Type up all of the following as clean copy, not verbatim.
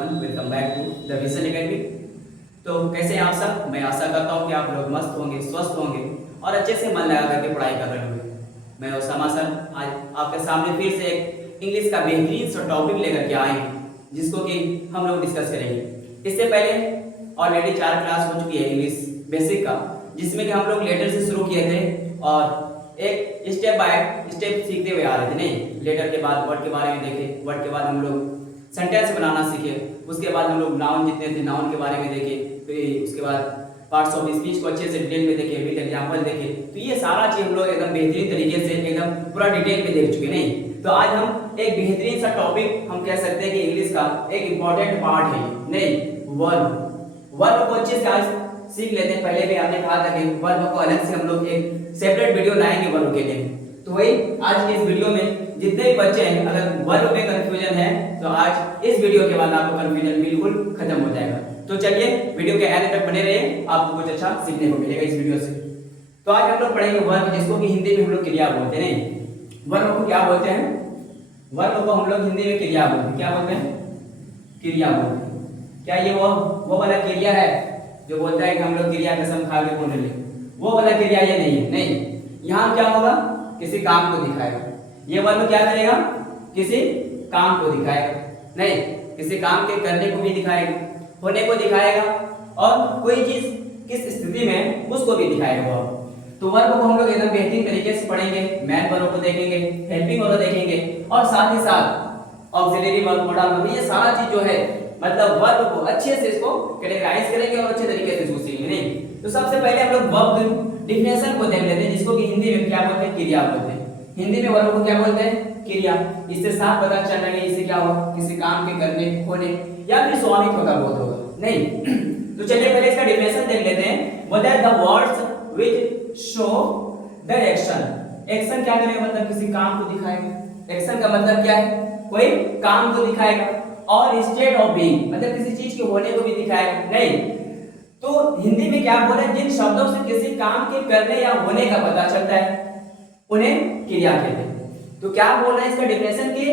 Everyone, welcome back to the vision academy. तो कैसे हैं आप सब? मैं आशा करता हूं कि आप लोग मस्त होंगे, स्वस्थ होंगे और अच्छे से मन लगा करके पढ़ाई कर रहे होंगे। मैं ओसामा सर आज आपके सामने फिर से एक इंग्लिश का बेहतरीन सा टॉपिक लेकर के आए हैं, जिसको कि हम लोग डिस्कस करेंगे। इससे पहले ऑलरेडी 4 क्लास हो चुकी है इंग्लिश बेसिक का, जिसमें कि हम लोग लेटर से शुरू किए थे और एक स्टेप बाय स्टेप सीखते हुए आ रहे थे। नहीं, लेटर के बाद वर्ड के बारे में देखे, वर्ड के बाद हम लोग सेंटेंस बनाना सीखे, उसके बाद हम लोग नाउन जितने थे नाउन के बारे में देखे, फिर उसके बाद पार्ट्स ऑफ स्पीच को अच्छे से डिटेल में देखे, विद एग्जांपल देखे। तो ये सारा चीज हम लोग एकदम बेहतरीन तरीके से एकदम पूरा डिटेल में देख चुके। नहीं तो आज हम एक बेहतरीन सा टॉपिक हम कह सकते हैं कि इंग्लिश का एक इंपॉर्टेंट पार्ट है। नहीं, वर्ब को अच्छे से आज सीख लेते हैं। पहले भी हमने कहा था कि वर्ब को अलग से हम लोग एक सेपरेट वीडियो लाएंगे वर्ब के लिए। तो वही आज के इस वीडियो में जितने भी बच्चे हैं अगर वर्ब में कंफ्यूजन है तो आज इस वीडियो के बाद आपको कंफ्यूजन बिल्कुल खत्म हो जाएगा। तो चलिए वीडियो के एंड तक बने रहिए, आपको कुछ अच्छा सीखने को मिलेगा इस वीडियो से। तो आज हम लोग पढ़ेंगे वर्ब, जिसको कि हिंदी में हम लोग क्रिया बोलते हैं। नहीं, वर्ब को क्या बोलते हैं? वर्ब को हम लोग हिंदी में क्रिया बोलते हैं। क्या बोलते हैं? क्रिया बोलते हैं। क्या ये वो वाला क्रिया है जो बोलता है कि हम लोग क्रिया कसम खा के बोल रहे, वो वाला क्रिया ये नहीं है। नहीं, यहाँ क्या होगा? किसी काम को दिखाएगा। ये वर्ब क्या करेगा? किसी काम को दिखाएगा। नहीं, किसी काम के करने को भी दिखाएगा, होने को दिखाएगा और कोई चीज किस स्थिति में उसको भी दिखाएगा वर्ब। तो वर्ब को हम लोग एकदम बेहतरीन तरीके से पढ़ेंगे। मैन वर्ब को देखेंगे, हेल्पिंग वर्ब देखेंगे और साथ ही साथ ऑक्सिलरी वर्ब, मोडल वर्ब, ये सारा चीज जो है मतलब वर्ब को अच्छे से इसको कैटेगराइज करेंगे और अच्छे तरीके से इसको सीखेंगे। नहीं तो सबसे पहले हम लोग वर्ब डिफिनेशन को देख लेते हैं, जिसको कि हिंदी में क्या बोलते हैं? क्रिया बोलते हैं। हिंदी में वर्ब को क्या बोलते हैं? क्रिया। इससे साफ पता चल रहा है इससे क्या होगा? किसी काम के करने, होने या फिर स्वामित्व का बोध होगा। नहीं तो चलिए पहले इसका डिफिनेशन देख लेते हैं। बोलता है the words which show the action. Action क्या करेगा? मतलब किसी काम को दिखाएगा। एक्शन का मतलब क्या है? कोई काम को दिखाएगा। और स्टेट ऑफ बीइंग मतलब किसी चीज के होने को भी दिखाएगा। नहीं तो हिंदी में क्या बोले? जिन शब्दों से किसी काम के करने या होने का पता चलता है उन्हें क्रिया कहते हैं। तो क्या बोल रहे हैं इसका डिफिनेशन की?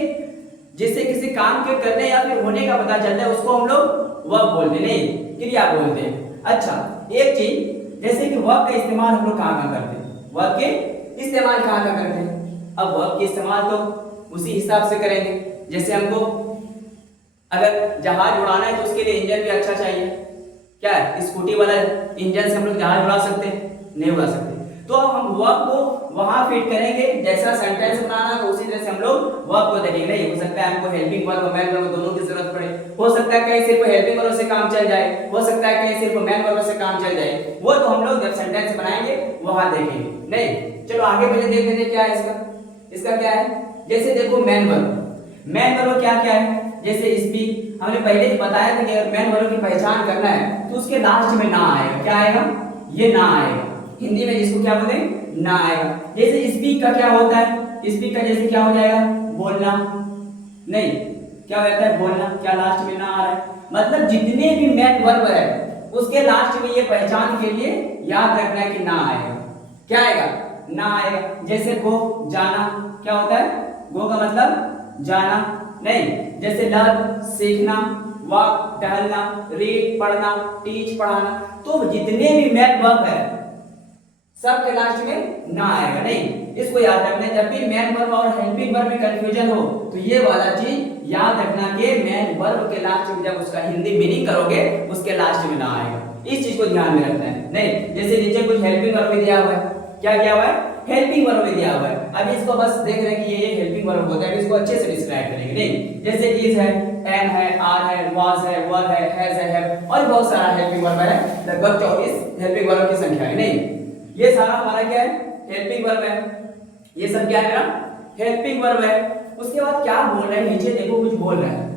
जिससे किसी काम के करने या फिर होने का पता चलता है उसको हम लोग वर्ब बोलते नहीं, क्रिया बोलते हैं। अच्छा, एक चीज जैसे कि वर्ब का इस्तेमाल हम लोग कहाँ करते हैं? वर्ब के इस्तेमाल कहाँ करते हैं? अब वर्ब के इस्तेमाल तो उसी हिसाब से करेंगे। जैसे हमको अगर जहाज उड़ाना है तो उसके लिए इंजन भी अच्छा चाहिए। क्या है? स्कूटी वाला इंजन से हम लोग जहाज उड़ा सकते हैं? नहीं उड़ा सकते। तो अब हम वर्ब को वहां फिट करेंगे, जैसा सेंटेंस बनाना है उसी तरह से हम लोग वर्ब को देखेंगे। नहीं हो सकता है हमको हेल्पिंग वर्ब और मैन वर्ब दोनों की जरूरत पड़े, हो सकता है कहीं सिर्फ हेल्पिंग वर्ब से काम चल जाए, हो सकता है कहीं सिर्फ मैन वर्ब से काम चल जाए। वो तो हम लोग जब सेंटेंस बनाएंगे वहां देखेंगे। नहीं चलो आगे पहले देख लेते क्या है इसका क्या है। जैसे देखो मैन वर्ब क्या क्या है? जैसे स्पीक, हमने पहले ही बताया था कि अगर मैन वर्ब की पहचान करना है तो उसके लास्ट में ना आएगा। क्या आएगा? ये ना आएगा। हिंदी में जिसको क्या बोलते हैं? ना आएगा। जैसे स्पीक का क्या होता है? स्पीक का जैसे क्या हो जाएगा? बोलना। नहीं क्या होता है? बोलना। क्या लास्ट में ना आ रहा है? मतलब जितने भी मैन वर्ब है उसके लास्ट में ये पहचान के लिए याद रखना है कि ना आएगा। क्या आएगा? ना आएगा। जैसे गो, जाना, क्या होता है? गो का मतलब जाना। नहीं जैसे लर्न, सीखना, वॉक, टहलना, रीड, पढ़ना, टीच, पढ़ाना। तो जितने भी मैन वर्ब है सब के लास्ट में ना आएगा। नहीं इसको याद रखना, जब भी मैन वर्ब और हेल्पिंग वर्ब में कंफ्यूजन हो तो ये वाला चीज याद रखना कि मैन वर्ब के लास्ट में जब उसका हिंदी मीनिंग करोगे उसके लास्ट में ना आएगा। इस चीज को ध्यान में रखना है। नहीं जैसे नीचे कुछ हेल्पिंग वर्ब में दिया हुआ है, क्या दिया हुआ है? हेल्पिंग वर्ब में दिया हुआ है। अब इसको बस देख रहे हैं कि ये हेल्पिंग वर्ब होता है, इसको अच्छे से डिस्क्राइब करेंगे। नहीं जैसे इज है, एम है, आर है, वाज है, वर है, हैज है, और बहुत सारा हेल्पिंग वर्ब है, लगभग 24 हेल्पिंग वर्ब की संख्या है। नहीं ये सारा हमारा क्या है? हेल्पिंग वर्ब है। ये सब क्या है मेरा? हेल्पिंग वर्ब है। उसके बाद क्या बोल रहा है? नीचे देखो कुछ बोल रहा है।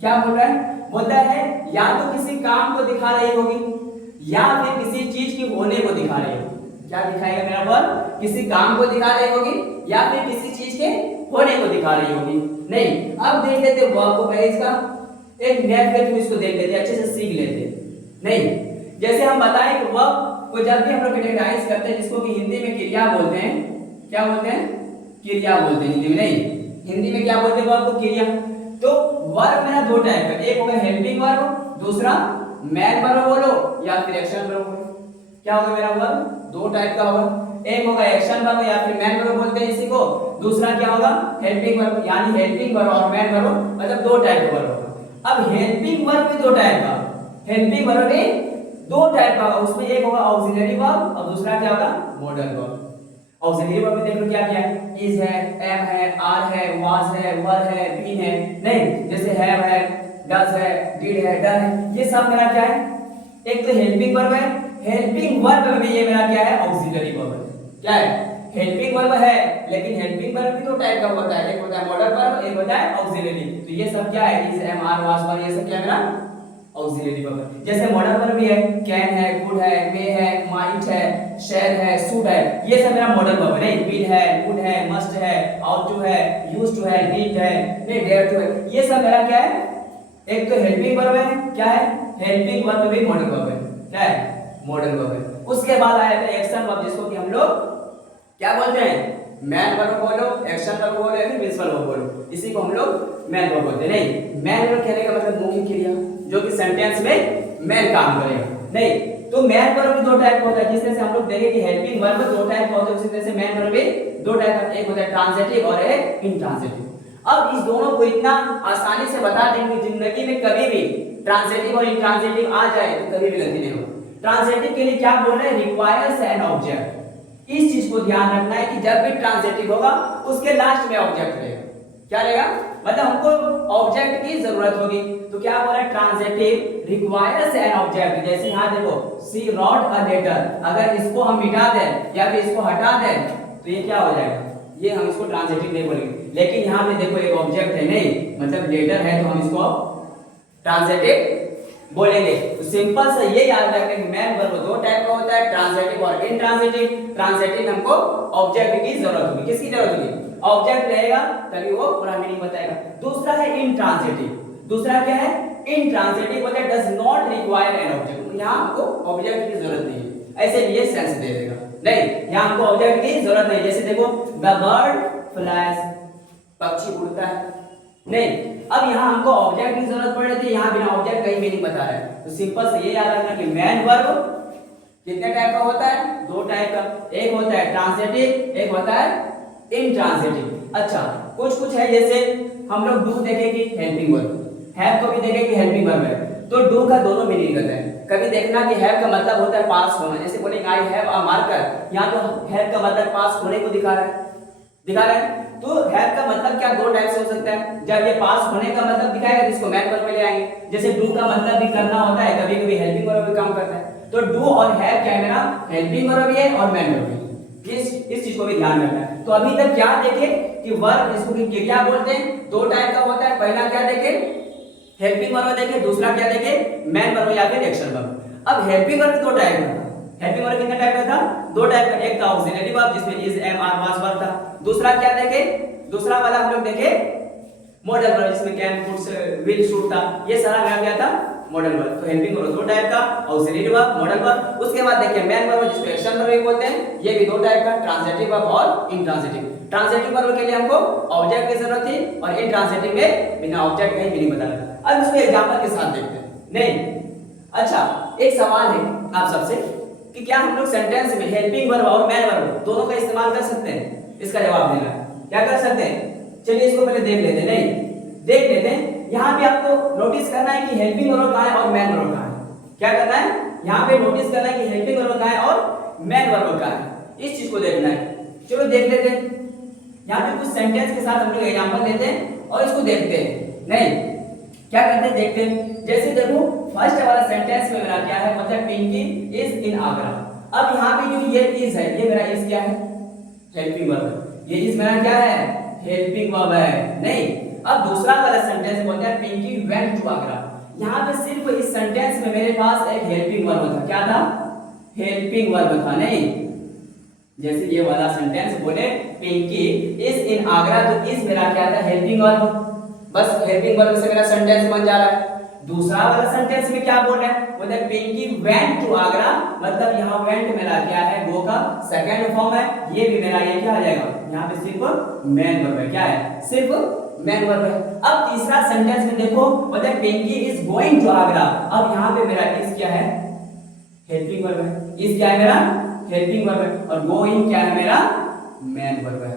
क्या बोल रहा है? बोलता है या तो किसी काम को दिखा रही होगी या फिर किसी चीज की होने को दिखा रही होगी। क्या दिखाएगा मेरा वर्ब? किसी काम को दिखा रही होगी या फिर किसी चीज के होने को दिखा रही होगी। नहीं अब देख लेते वर्ब को, पहले इसका एक नेट पे इसको देख लेते, अच्छे से सीख लेते। नहीं जैसे हम बताएं कि वर्ब को जब भी हम लोग कैटेगराइज करते हैं जिसको कि हिंदी में क्रिया बोलते हैं, क्या बोलते हैं? क्रिया बोलते हैं हिंदी में। नहीं हिंदी में क्या बोलते हैं? वर्ब को क्रिया। तो वर्ब मेरा दो टाइप का, एक होगा हेल्पिंग वर्ब, दूसरा मैन वर्ब बोलो या फिर एक्शन वर्ब बोलो। क्या होगा मेरा वर्ब दो टाइप का होगा, एक होगा एक्शन वर्ब या फिर मैन वर्ब बोलते हैं इसी को, दूसरा क्या होगा हेल्पिंग वर्ब, यानी हेल्पिंग वर्ब और मैन वर्ब मतलब दो टाइप का वर्ब होगा। अब हेल्पिंग वर्ब भी दो टाइप का, हेल्पिंग वर्ब भी दो टाइप का, उसमें एक होगा ऑक्सिलरी वर्ब और दूसरा क्या होगा मॉडल वर्ब। ऑक्सिलरी वर्ब में देखो क्या क्या है, इज है, एम है, आर है, वाज है, वर है, बीन है, नहीं जैसे हैव है, डज है, डिड है, डन है, ये सब मेरा क्या है, एक तो हेल्पिंग वर्ब है, हेल्पिंग वर्ब में ये मेरा क्या है ऑक्सिलरी वर्ब है। क्या है हेल्पिंग वर्ब है, लेकिन हेल्पिंग वर्ब भी दो टाइप का होता है, एक होता है मॉडल वर्ब, एक होता है ऑक्सिलरी। तो ये सब क्या है, इज, एम, आर, वाज, वर, ये सब क्या मेरा ऑक्सिलरी वर्ब है। जैसे मॉडल वर्ब भी है, कैन है, कुड है, मे है, माइट है, शैल है, शुड है, ये सब मेरा मॉडल वर्ब है। नहीं विल है, वुड है, मस्ट है, आउट टू है, यूज्ड टू है, नीड है, नहीं डेयर टू है, ये सब मेरा क्या है, एक तो हेल्पिंग वर्ब है, क्या है हेल्पिंग वर्ब भी मॉडल वर्ब है, क्या है मॉडल वर्ब है। उसके बाद आया था एक्शन वर्ब, जिसको कि हम लोग क्या बोलते हैं, मैन वर्ब बोलो, एक्शन वर्ब बोलो या फिर प्रिंसिपल वर्ब बोलो, इसी को हम लोग मैन वर्ब बोलते हैं। नहीं मैन वर्ब कहने का मतलब मुख्य क्रिया जो कि सेंटेंस में मैन काम करेगा। नहीं तो मैन वर्ब भी दो टाइप का होता है, जिस तरह से हम लोग देखें कि हेल्पिंग वर्ब दो टाइप का होता है, उसी तरह से मैन वर्ब भी दो टाइप का, एक होता है ट्रांजिटिव और एक इंट्रांजिटिव। अब इस दोनों को इतना आसानी से बता देंगे, जिंदगी में कभी भी ट्रांजिटिव और इंट्रांजिटिव आ जाए तो कभी भी गलती नहीं हो। ट्रांजिटिव के लिए क्या बोल रहे हैं, रिक्वायर्स एन ऑब्जेक्ट। इस चीज को ध्यान रखना है कि जब भी ट्रांजिटिव होगा उसके लास्ट में ऑब्जेक्ट रहेगा। क्या रहेगा, मतलब हमको ऑब्जेक्ट की जरूरत होगी, तो क्या बोला ट्रांजिटिव रिक्वायर्स एन ऑब्जेक्ट। जैसे यहां देखो सी रॉट अ लेटर, अगर इसको हम मिटा दें या फिर इसको हटा दें तो ये क्या हो जाएगा, ये हम इसको ट्रांजिटिव नहीं बोलेंगे। लेकिन यहाँ पे देखो एक ऑब्जेक्ट है, नहीं मतलब लेटर है, तो हम इसको ट्रांजिटिव बोलेंगे। तो सिंपल से ये याद रखने कि मैन वर्ब दो टाइप का होता है, ट्रांजिटिव और इंट्रांजिटिव। ट्रांजिटिव हमको ऑब्जेक्ट की जरूरत होगी, किसकी जरूरत होगी, ऑब्जेक्ट रहेगा तभी वो पूरा मीनिंग बताएगा। दूसरा है इंट्रांजिटिव, दूसरा क्या है इंट्रांजिटिव, मतलब does not require an object, यहाँ हमको ऑब्जेक्ट की जरूरत नहीं है, ऐसे लिए सेंस दे देगा। नहीं यहाँ हमको ऑब्जेक्ट की जरूरत नहीं, जैसे देखो द बर्ड फ्लाइज, पक्षी उड़ता है। नहीं अब यहाँ हमको ऑब्जेक्ट की जरूरत पड़ रही थी, यहाँ बिना ऑब्जेक्ट का ही मीनिंग बता रहा है। तो सिंपल से ये याद रखना कि मैन वर्ब कितने टाइप का होता है, दो टाइप का, एक होता है ट्रांजिटिव, एक होता है इंट्रांजिटिव। अच्छा कुछ है, जैसे हम लोग डू देखेंगे हेल्पिंग वर्ब, हैव को भी देखेंगे हेल्पिंग वर्ब है, तो डू का दोनों मीनिंग रहता है। कभी देखना कि हैव का मतलब होता है पास होना, जैसे बोलेंगे आई हैव अ मार्कर, यहाँ तो हैव का मतलब पास होने को दिखा रहा है। तो हैव का मतलब क्या दो टाइप से हो सकता है, जब ये पास होने का मतलब दिखाएगा तो इसको मैन वर्ब में ले आएंगे। जैसे डू का मतलब भी करना होता है, कभी कभी हेल्पिंग वर्ब भी काम करता है, तो डू और हैव क्या है मेरा हेल्पिंग वर्ब भी है और मैन वर्ब भी। इस चीज को भी ध्यान रखना है। तो अभी तक क्या देखे कि वर्ब इसको की क्रिया बोलते हैं, दो टाइप का होता है। पहला क्या देखे हेल्पिंग वर्ब देखे, दूसरा क्या देखे मैन वर्ब या फिर एक्शन वर्ब। अब हेल्पिंग वर्ब दो टाइप का, हेल्पिंग वर्ब कितने टाइप का था, दो टाइप का, एक था ऑक्सिलरी वर्ब जिसमें इज, एम, आर, वाज, वर था, दूसरा क्या देखे, दूसरा वाला हम लोग देखे मॉडल वर्ब जिसमें कैन, कुड, विल, शुड था। ये सारा मेरा क्या था मॉडल वर्ब। तो हेल्पिंग वर्ब दो टाइप का, ऑक्सिलरी वर्ब, मॉडल वर्ब। उसके बाद देखिए मैन वर्ब जिसको एक्शन वर्ब भी बोलते हैं, ये भी दो टाइप का, ट्रांजिटिव वर्ब और इंट्रांजिटिव। ट्रांजिटिव वर्ब के लिए हमको ऑब्जेक्ट की जरूरत थी और इंट्रांजिटिव में बिना ऑब्जेक्ट का ही मीनिंग बताना था। अब इसको एग्जांपल के साथ देखते हैं। नहीं अच्छा एक सवाल है आप सबसे कि क्या हम लोग सेंटेंस में हेल्पिंग वर्ब और मैन वर्ब दोनों का इस्तेमाल कर सकते हैं, इसका जवाब देना है। क्या कर सकते हैं, चलिए इसको पहले देख लेते हैं। नहीं देख लेते हैं, यहाँ पे आपको नोटिस करना है कि हेल्पिंग वर्ब कहाँ है और मैन वर्ब कहाँ है। क्या करना है, यहाँ पे नोटिस करना है कि हेल्पिंग वर्ब कहाँ है और मैन वर्ब कहाँ है, इस चीज को देखना है। चलो देख लेते हैं, यहाँ पे कुछ सेंटेंस के साथ हम लोग एग्जांपल लेते हैं और इसको देखते हैं। नहीं क्या करते हैं देखते हैं। जैसे देखो फर्स्ट वाला सेंटेंस में मेरा क्या है, मतलब पिंकी इज इन आगरा। अब यहाँ पे जो ये इज है, ये मेरा इज क्या है हेल्पिंग वर्ब, ये इज मेरा क्या है हेल्पिंग वर्ब है। नहीं अब दूसरा वाला सेंटेंस बोलते हैं पिंकी वेंट टू आगरा। यहाँ पे सिर्फ इस सेंटेंस में मेरे पास एक हेल्पिंग वर्ब था, क्या था हेल्पिंग वर्ब था। नहीं जैसे ये वाला सेंटेंस बोले पिंकी इज इन आगरा, तो इज मेरा क्या था हेल्पिंग वर्ब, बस हेल्पिंग वर्ब से मेरा सेंटेंस बन जा रहा है। दूसरा वाला सेंटेंस में क्या बोल रहा है, बोलते हैं पिंकी वेंट टू आगरा, मतलब यहाँ वेंट मेरा क्या है गो का सेकंड फॉर्म है, ये भी मेरा ये क्या आ जाएगा यहाँ पे सिर्फ मैन वर्ब है। क्या है सिर्फ मैन वर्ब है। अब तीसरा सेंटेंस में देखो बोलते हैं Pinky is going to Agra. अब यहाँ पे मेरा इज क्या है, हेल्पिंग वर्ब है। इज क्या है मेरा, हेल्पिंग वर्ब है, और गोइंग क्या है मेरा, मैन वर्ब है।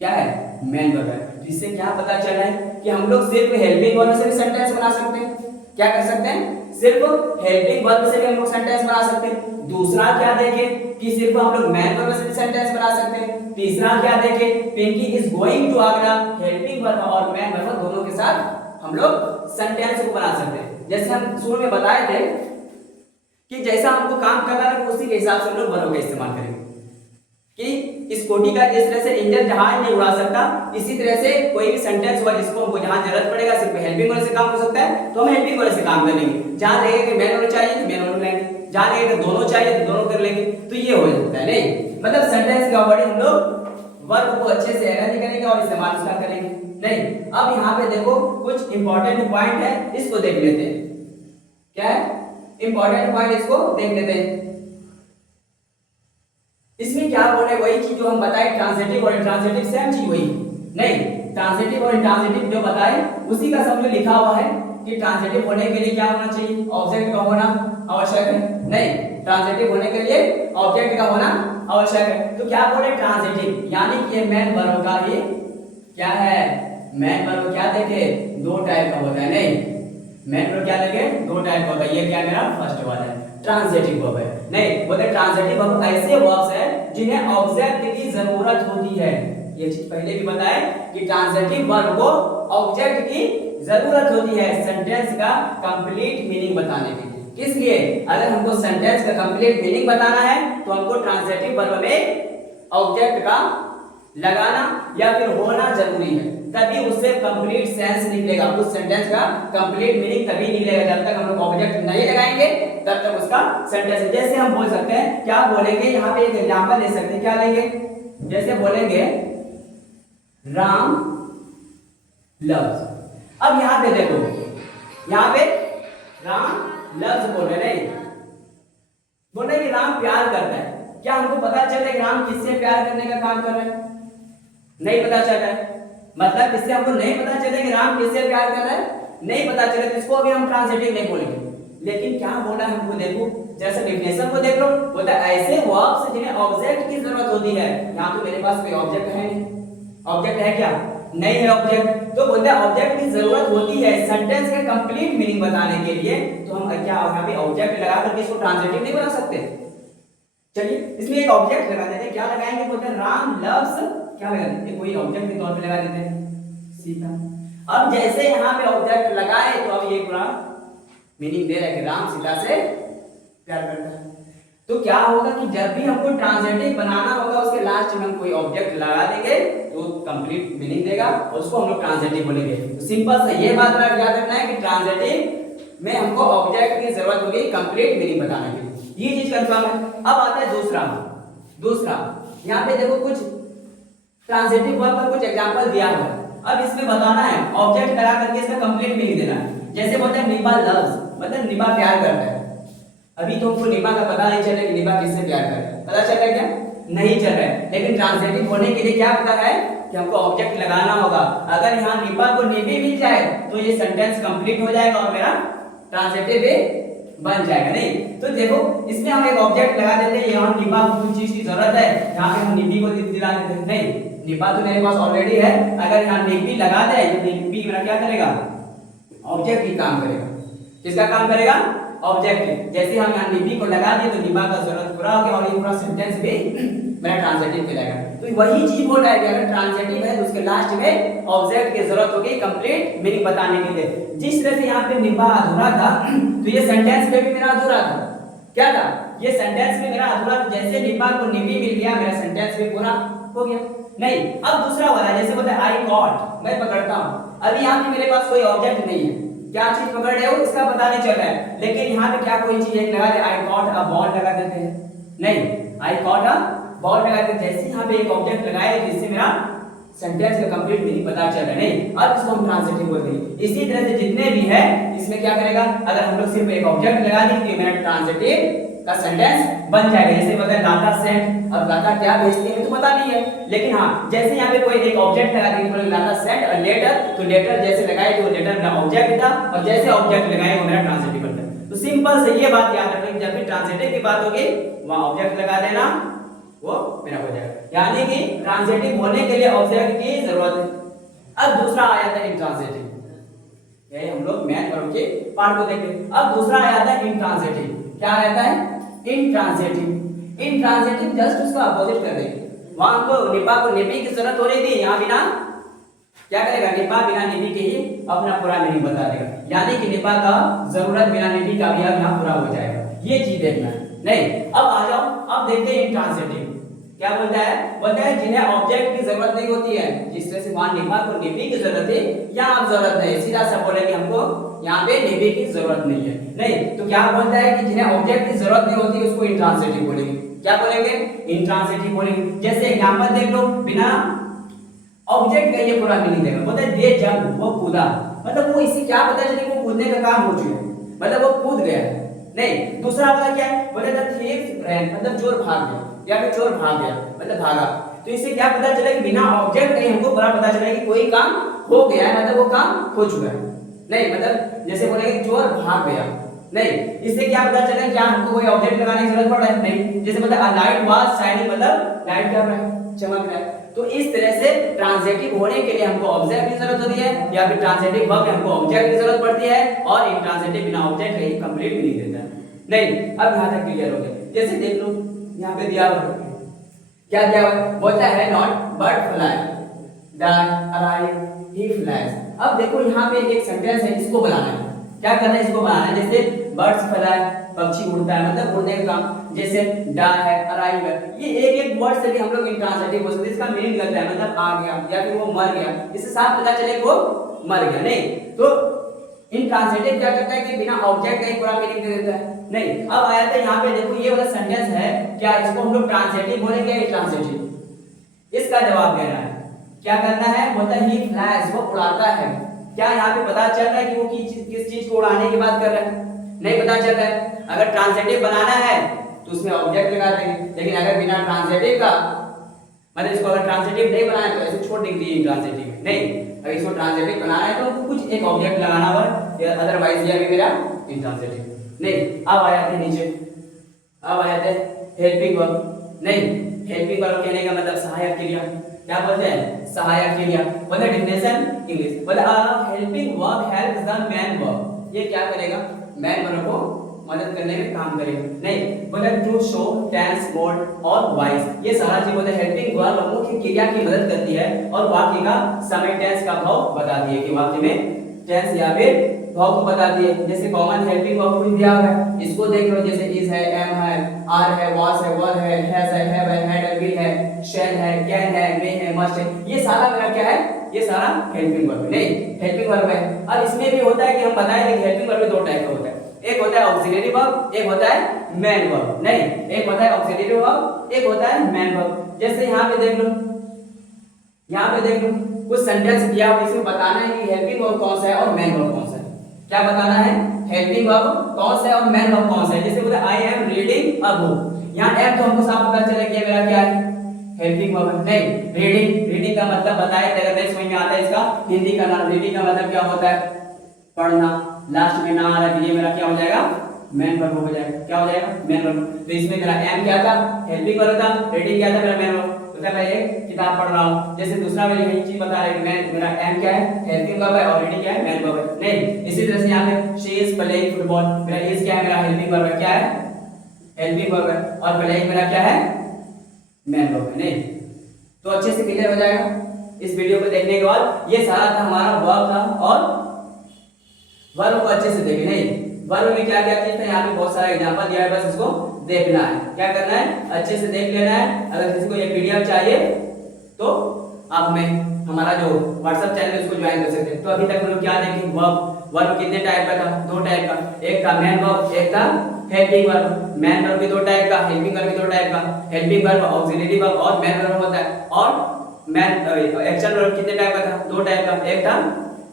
क्या है, मैन वर्ब है। तो इससे क्या पता चला है कि हम लोग सिर्फ हेल्पिंग वर्ब से भी सेंटेंस बना सकते हैं। क्या कर सकते हैं, सिर्फ हेल्पिंग वर्ब से भी हम लोग सेंटेंस बना सकते हैं। दूसरा क्या देखें कि सिर्फ हम लोग मैन वर्ब से भी सेंटेंस बना सकते हैं। तीसरा क्या देखें, Pinky is going to Agra, helping verb और मैन वर्ब दोनों के साथ हम लोग सेंटेंस को बना सकते हैं। जैसे हम शुरू में बताए थे कि जैसा हमको काम करना है उसी के हिसाब से हम लोग वर्ब का इस्तेमाल करेंगे। कि स्कूटी का जिस तरह से इंजन जहाज नहीं उड़ा सकता, इसी तरह से कोई भी सेंटेंस हुआ जिसको हमको जहां जरूरत पड़ेगा सिर्फ हेल्पिंग वर्ब से काम हो सकता है तो हम हेल्पिंग वर्ब से काम कर लेंगे। जहां लगेगा कि मैन वर्ब चाहिए तो मैन वर्ब लेंगे, जहां लगेगा दोनों चाहिए तो दोनों कर लेंगे। तो ये हो सकता है नहीं, मतलब सेंटेंस का वर्ड हम लोग वर्ब को अच्छे से अरेंज करेंगे और इस्तेमाल उसका करेंगे नहीं। अब यहाँ पे देखो कुछ इंपॉर्टेंट पॉइंट है, इसको देख लेते हैं। क्या है इंपॉर्टेंट पॉइंट, इसको देख लेते हैं। इसमें क्या बोले, वही चीज जो हम बताए ट्रांजिटिव और इंट्रांजिटिव सेम चीज वही नहीं। ट्रांजिटिव और इंट्रांजिटिव जो बताए उसी का सब में लिखा हुआ है कि ट्रांजिटिव होने के लिए क्या होना चाहिए, ऑब्जेक्ट का होना आवश्यक है नहीं। ट्रांजिटिव होने के लिए ऑब्जेक्ट का होना आवश्यक है। तो क्या बोले ट्रांजिटिव, यानी कि ये मैन वर्ब का ही क्या है, मैन वर्ब क्या देखे, दो टाइप का होता है नहीं। मैन वर्ब क्या देखे, दो टाइप का होता है। ये क्या मेरा फर्स्ट वाला है, ट्रांजिटिव वर्ब है नहीं। बोलते ट्रांजिटिव वर्ब ऐसे वर्ब्स है जिन्हें ऑब्जेक्ट की जरूरत होती है। ये चीज पहले भी बताए कि ट्रांजिटिव वर्ब को ऑब्जेक्ट की जरूरत होती है सेंटेंस का कंप्लीट मीनिंग बताने के लिए। किस लिए, अगर हमको सेंटेंस का कंप्लीट मीनिंग बताना है तो हमको ट्रांजिटिव वर्ब में ऑब्जेक्ट का लगाना या फिर होना जरूरी है, तभी उससे कंप्लीट सेंस निकलेगा। उस सेंटेंस का कंप्लीट मीनिंग तभी निकलेगा, जब तक हम लोग ऑब्जेक्ट नहीं लगाएंगे तब तक उसका सेंटेंस। जैसे हम बोल सकते हैं, क्या बोलेंगे, यहाँ पे एक एग्जांपल ले सकते हैं। क्या लेंगे, जैसे बोलेंगे राम लव्स। अब यहाँ पे देखो, यहाँ पे राम लव्स बोल रहे नहीं, बोल रहे कि राम प्यार करता है। क्या हमको पता चल रहा है कि राम किससे प्यार करने का काम कर रहे हैं, नहीं पता चल रहा है। मतलब इससे हमको नहीं पता चले कि राम किससे प्यार कर रहा है, नहीं पता चले तो इसको अभी हम ट्रांजिटिव नहीं बोलेंगे। लेकिन क्या बोला है हमको, देखो जैसे डेफिनेशन को देख लो, बोलता है ऐसे वर्ब्स जिन्हें ऑब्जेक्ट की जरूरत होती है। यहाँ तो मेरे पास कोई ऑब्जेक्ट है नहीं, ऑब्जेक्ट है क्या, नहीं है ऑब्जेक्ट। तो बोलते हैं ऑब्जेक्ट की जरूरत होती है सेंटेंस के कंप्लीट मीनिंग बताने के लिए। तो हम क्या यहाँ पे ऑब्जेक्ट लगा करके इसको ट्रांजिटिव नहीं बना सकते। चलिए इसमें एक ऑब्जेक्ट लगा देते हैं। क्या लगाएंगे, बोलते हैं राम लव्स, क्या लगा देते, कोई ऑब्जेक्ट के तौर पे लगा देते हैं, सीता। अब जैसे यहाँ पे ऑब्जेक्ट लगाए तो अब ये पूरा मीनिंग दे रहा है कि राम सीता से प्यार करता है। तो क्या होगा कि जब भी हमको ट्रांजिटिव बनाना होगा उसके लास्ट में हम कोई ऑब्जेक्ट लगा देंगे तो कंप्लीट मीनिंग देगा और उसको हम लोग ट्रांजिटिव बोलेंगे। तो सिंपल सा ये बात याद रखना है कि ट्रांजिटिव में हमको ऑब्जेक्ट की जरूरत होगी कंप्लीट मीनिंग बताने के लिए, ये चीज कंफर्म है। अब आता है दूसरा यहाँ पे देखो कुछ ट्रांजिटिव वर्ब का कुछ एग्जांपल दिया हुआ है। अब इसमें बताना है, ऑब्जेक्ट लगा करके इसका कंप्लीट मीनिंग देना है। जैसे बोलते हैं निभा लव्स, मतलब निभा प्यार करता है। अभी तो हमको निभा का पता नहीं चल रहा कि निभा किससे प्यार कर रहा है, पता चल रहा है क्या, नहीं चल रहा है। लेकिन ट्रांजिटिव होने के लिए क्या पता है कि हमको ऑब्जेक्ट लगाना होगा। अगर यहाँ निभा को निभी मिल जाए तो ये सेंटेंस कंप्लीट हो जाएगा और मेरा ट्रांजिटिव भी बन जाएगा नहीं। तो देखो इसमें हम एक ऑब्जेक्ट लगा देते हैं, यहाँ निभा को कुछ चीज की जरूरत है, यहाँ पे हम निभी को दिला देते हैं। नहीं, निभा तो मेरे पास ऑलरेडी है, अगर यहाँ निभी लगा दे तो निभी मेरा क्या करेगा, ऑब्जेक्ट ही काम करेगा। किसका काम करेगा, ऑब्जेक्ट। जैसे हम यहाँ निभी को लगा दिए तो निभा का जरूरत पूरा हो गया और ये पूरा सेंटेंस भी मेरा ट्रांजिटिव कहलाएगा। तो वही चीज बोल रहा है कि अगर ट्रांजिटिव है तो उसके लास्ट में ऑब्जेक्ट की जरूरत होगी कंप्लीट मीनिंग बताने के लिए। जिस तरह से यहाँ पे निभा अधूरा था तो ये सेंटेंस में भी मेरा अधूरा था। क्या था, ये सेंटेंस में मेरा अधूरा, जैसे निभा को निभी मिल गया मेरा सेंटेंस भी पूरा हो गया। नहीं, अब दूसरा वाला जैसे बोलते हैं आई कॉट, मैं पकड़ता हूँ। अभी यहाँ पे मेरे पास कोई ऑब्जेक्ट नहीं है, क्या चीज पकड़ रहे हो इसका पता नहीं चल रहा है, लेकिन यहाँ पे क्या कोई चीज एक लगा दे, आई कॉट अ बॉल लगा देते हैं। नहीं, आई कॉट अ बॉल लगा देते, जैसे यहाँ पे एक ऑब्जेक्ट लगाए जिससे मेरा सेंटेंस का कंप्लीट मीनिंग पता चल रहा है। नहीं, अब इसको हम ट्रांजिटिव बोल देंगे। इसी तरह से जितने भी है इसमें क्या करेगा, अगर हम लोग सिर्फ एक ऑब्जेक्ट लगा देंगे तो मेरा ट्रांजिटिव का सेंटेंस बन जाएगा। जैसे बताया लाता सेंट, अब लाता क्या भेजती है तो पता नहीं है, लेकिन हाँ जैसे यहाँ पे कोई एक ऑब्जेक्ट लगा देंगे, लाता सेंट अ लेटर, तो लेटर जैसे लगाए तो लेटर मेरा ऑब्जेक्ट था, और जैसे ऑब्जेक्ट लगाए वो मेरा ट्रांजिटिव बनता है। तो सिंपल से ये बात याद रखना, जब भी ट्रांजिटिव की बात होगी वहां ऑब्जेक्ट लगा देना, वो मेरा हो जाएगा। यानी कि ट्रांजिटिव होने के लिए ऑब्जेक्ट की जरूरत है। अब दूसरा आ जाता है इंट्रांजिटिव, ये हम लोग मेन वर्ब के पार्ट को देखते हैं। अब दूसरा आ जाता है इंट्रांजिटिव। क्या रहता है? इंट्रांजिटिव। इंट्रांजिटिव जस्ट उसका अपोजिट कर देंगे। वहां हमको निपा को निपी की जरूरत हो रही थी, यहाँ बिना क्या करेगा, निपा बिना निपी के ही अपना पूरा मीनिंग बता देगा। यानी कि निपा का जरूरत बिना निपी का भी अब यहाँ पूरा हो जाएगा। ये चीज देखना है। नहीं, अब आ जाओ, अब देखते हैं इंट्रांजिटिव क्या बोलता है। बोलता है जिन्हें ऑब्जेक्ट की जरूरत नहीं होती है, जिस तरह से वहां निपा को निपी की जरूरत है, यहाँ अब जरूरत नहीं, सीधा सा बोलेंगे हमको यहाँ पे निपी की जरूरत नहीं है। नहीं तो क्या बोलता है कि जिन्हें ऑब्जेक्ट की जरूरत नहीं होती उसको इंट्रांजिटिव बोलेंगे। क्या बोलेंगे? इंट्रांजिटिव बोलेंगे। जैसे एग्जांपल देख लो, बिना ऑब्जेक्ट का ये पूरा मीनिंग देगा। बोलता है दे जंप, वो कूदा, मतलब वो इसी क्या पता चले वो कूदने का काम हो चुका है, मतलब वो कूद गया। नहीं, दूसरा वाला क्या है? बोले द थीफ रैन, मतलब चोर भाग गया, या फिर चोर भाग गया मतलब भागा। तो इससे क्या पता चला कि बिना ऑब्जेक्ट नहीं हमको पूरा पता चला कि कोई काम हो गया है, मतलब वो काम हो चुका है। नहीं मतलब जैसे बोलेंगे चोर भाग गया, नहीं इससे क्या पता चला क्या हमको कोई ऑब्जेक्ट लगाने की जरूरत पड़ रहा है? नहीं। जैसे मतलब अ लाइट वाज शाइनिंग, मतलब लाइट क्या हो रहा है, चमक रहा है। तो इस तरह से ट्रांजिटिव होने के लिए हमको ऑब्जेक्ट की जरूरत होती है, या फिर ट्रांजिटिव वर्ब में हमको ऑब्जेक्ट की जरूरत पड़ती है, और इंट्रांजिटिव बिना ऑब्जेक्ट के ही कंप्लीट भी नहीं देता है। नहीं, अब यहां तक क्लियर हो गया। जैसे देख लो यहां पे दिया हुआ क्या दिया हुआ है, बोलता है not but fly, the arrive he flies. अब देखो यहाँ पे एक सेंटेंस है, इसको बनाना है। क्या करना है? इसको बनाना है। जैसे बर्ड्स फ्लाई, पक्षी उड़ता है, मतलब उड़ने का काम। जैसे डा है, अराइव है, ये एक एक वर्ड से भी हम लोग इंट्रांजिटिव बोल सकते हैं। इसका मीनिंग निकलता है मतलब आ गया, या फिर वो मर गया, इससे साफ पता चले वो मर गया। नहीं तो इंट्रांजिटिव क्या करता है कि बिना ऑब्जेक्ट का ही पूरा मीनिंग दे देता है। नहीं, अब आया था यहाँ पे देखो ये वाला सेंटेंस है, क्या इसको हम लोग ट्रांजिटिव बोलेंगे या इंट्रांजिटिव? इसका जवाब देना है। क्या करना है? बोलता है ही फ्लाइज, वो उड़ाता है। क्या यहाँ पे पता चल रहा है कि वो किस चीज को उड़ाने की बात कर रहा है? नहीं पता चल रहा है। अगर ट्रांजिटिव बनाना है तो उसमें ऑब्जेक्ट लगा देंगे, लेकिन अगर बिना ट्रांजिटिव का मतलब इसको अगर ट्रांजिटिव नहीं बनाना है तो ऐसे छोड़ देंगे इंट्रांजिटिव। नहीं, अगर इसको ट्रांजिटिव बनाना है तो कुछ एक ऑब्जेक्ट लगाना होगा, अदरवाइज ये अभी मेरा इंट्रांजिटिव। नहीं, अब आ जाते हैं नीचे, अब आ जाते हैं हेल्पिंग वर्ब। नहीं, हेल्पिंग वर्ब कहने का मतलब सहायक क्रिया। क्या बोलते हैं? सहायक क्रिया। बोले डेफिनेशन इंग्लिश, बोले a helping verb helps the man verb. ये क्या करेगा? मैन वर्ब को मदद करने में काम करेगा। नहीं, बोले टू शो, टेंस, मोड और वॉइस, ये सारा चीज बोले हेल्पिंग वर्ब मुख्य क्रिया की मदद करती है और वाक्य का समय टेंस का भाव बताती है कि वाक्य में टेंस या फिर भाव को बताती है। जैसे कॉमन हेल्पिंग वर्ब कुछ दिया हुआ है, इसको देख लो। जैसे इज है, एम है, आर है, वाज है, वर है, हैज है, हैव है, हैड है, विल है, शैल है, कैन है, मे है, मस्ट है, ये सारा मेरा क्या है? ये सारा हेल्पिंग वर्ब है। नहीं, हेल्पिंग वर्ब है। अब इसमें भी होता है कि हम बताएं कि हेल्पिंग वर्ब दो टाइप का होता है, एक होता है ऑक्सिलरी वर्ब, एक होता है मेन वर्ब। नहीं, एक होता है ऑक्सिलरी वर्ब, एक होता है मेन वर्ब। जैसे यहाँ पे देख लो, यहाँ पे देख लो कुछ सेंटेंस दिया हुआ, इसमें बताना है कि हेल्पिंग वर्ब कौन सा है और मेन वर्ब कौन सा है। क्या बताना है? हेल्पिंग वर्ब कौन सा है और मेन वर्ब कौन सा है। जैसे बोला I am reading a book, यहाँ एम तो हमको साफ पता चला कि मेरा क्या है? Helping verb. नहीं, रीडिंग का मतलब बताया, अगर नहीं समझ में आता है इसका हिंदी का नाम, रीडिंग का मतलब क्या होता है? पढ़ना। लास्ट में ना आ रहा है, ये मेरा क्या हो जाएगा? मेन वर्ब हो जाएगा। क्या हो जाएगा? Main verb. तो इसमें मेरा एम क्या था? हेल्पिंग वर्ब था, रीडिंग क्या था? मेरा मेन वर्ब। तो मैं एक किताब पढ़ रहा हूँ। जैसे दूसरा वाली यही चीज बता रहा है कि मैं मेरा एम क्या है? हेल्पिंग वर्ब है, और रीडिंग क्या है? मेन वर्ब है। नहीं, इसी तरह से यहाँ पे शी इज प्लेइंग फुटबॉल, मेरा इज क्या है? मेरा हेल्पिंग वर्ब है। क्या है? हेल्पिंग वर्ब है, और प्लेइंग मेरा क्या है? मेन वर्ब है। नहीं, तो अच्छे से क्लियर हो जाएगा इस वीडियो को देखने के बाद। ये सारा था हमारा वर्ब था, और वर्ब को अच्छे से देखें। नहीं, वर्ब में क्या क्या चीज था, यहाँ पे बहुत सारा एग्जांपल दिया है, बस इसको देखना है। क्या करना है? अच्छे से देख लेना है। अगर किसी को ये पीडीएफ चाहिए तो आप हमें हमारा जो व्हाट्सएप चैनल है उसको ज्वाइन कर सकते हैं। तो अभी तक हम लोग क्या देखें? वर्ब कितने टाइप का था? दो टाइप का, एक था मेन वर्ब, एक था हेल्पिंग वर्ब। मेन वर्ब भी दो टाइप का, हेल्पिंग वर्ब भी दो टाइप का। हेल्पिंग वर्ब ऑक्सिलरी वर्ब और मेन वर्ब होता है। और मेन एक्शन वर्ब कितने टाइप का था? दो टाइप का, एक था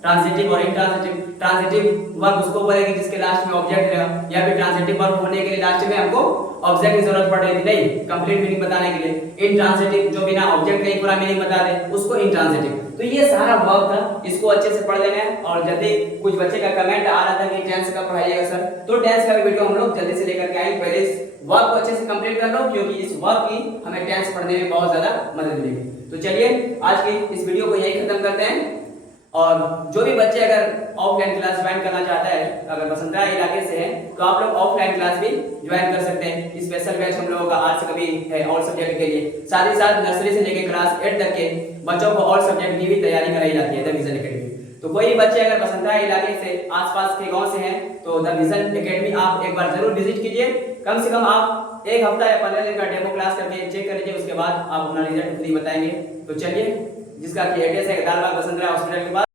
ट्रांजिटिव और इंट्रांजिटिव। ट्रांजिटिव वर्ब उसको बोलेंगे जिसके लास्ट में ऑब्जेक्ट रहेगा, या फिर ट्रांजिटिव वर्ब होने के लिए लास्ट में हमको ऑब्जेक्ट की जरूरत पड़ रही थी, नहीं कंप्लीट मीनिंग बताने के लिए। इंट्रांजिटिव जो बिना ऑब्जेक्ट के ही पूरा मीनिंग बता दे उसको इंट्रांजिटिव। तो ये सारा वर्ब था, इसको अच्छे से पढ़ लेना है। और जल्दी कुछ बच्चे का कमेंट आ रहा था कि टेंस का पढ़ाइएगा सर, तो टेंस का भी वीडियो हम लोग जल्दी से लेकर के आएंगे। पहले इस वर्ब को अच्छे से कंप्लीट कर लो, क्योंकि इस वर्ब की हमें टेंस पढ़ने में बहुत ज्यादा मदद मिलेगी। तो चलिए आज की इस वीडियो को यही खत्म करते हैं। और जो भी बच्चे अगर ऑफलाइन क्लास ज्वाइन करना चाहता है, अगर बसंतरा इलाके से है, तो आप लोग ऑफलाइन क्लास भी ज्वाइन कर सकते हैं। स्पेशल बैच हम लोगों का आर्ट्स का भी है ऑल सब्जेक्ट के लिए, साथ ही साथ नर्सरी से लेकर क्लास 8 तक के बच्चों को ऑल सब्जेक्ट की भी तैयारी कराई जाती है द विजन एकेडमी। तो कोई बच्चे अगर बसंतरा इलाके से आसपास के गांव से हैं, तो द विजन एकेडमी आप एक बार जरूर विजिट कीजिए। कम से कम आप एक हफ्ता या 15 दिन का डेमो क्लास करके चेक कर लीजिए, उसके बाद आप अपना रिजल्ट खुद ही बताएंगे। तो चलिए, जिसका कि एड्रेस है दालबाग बसंतरा हॉस्पिटल के पास।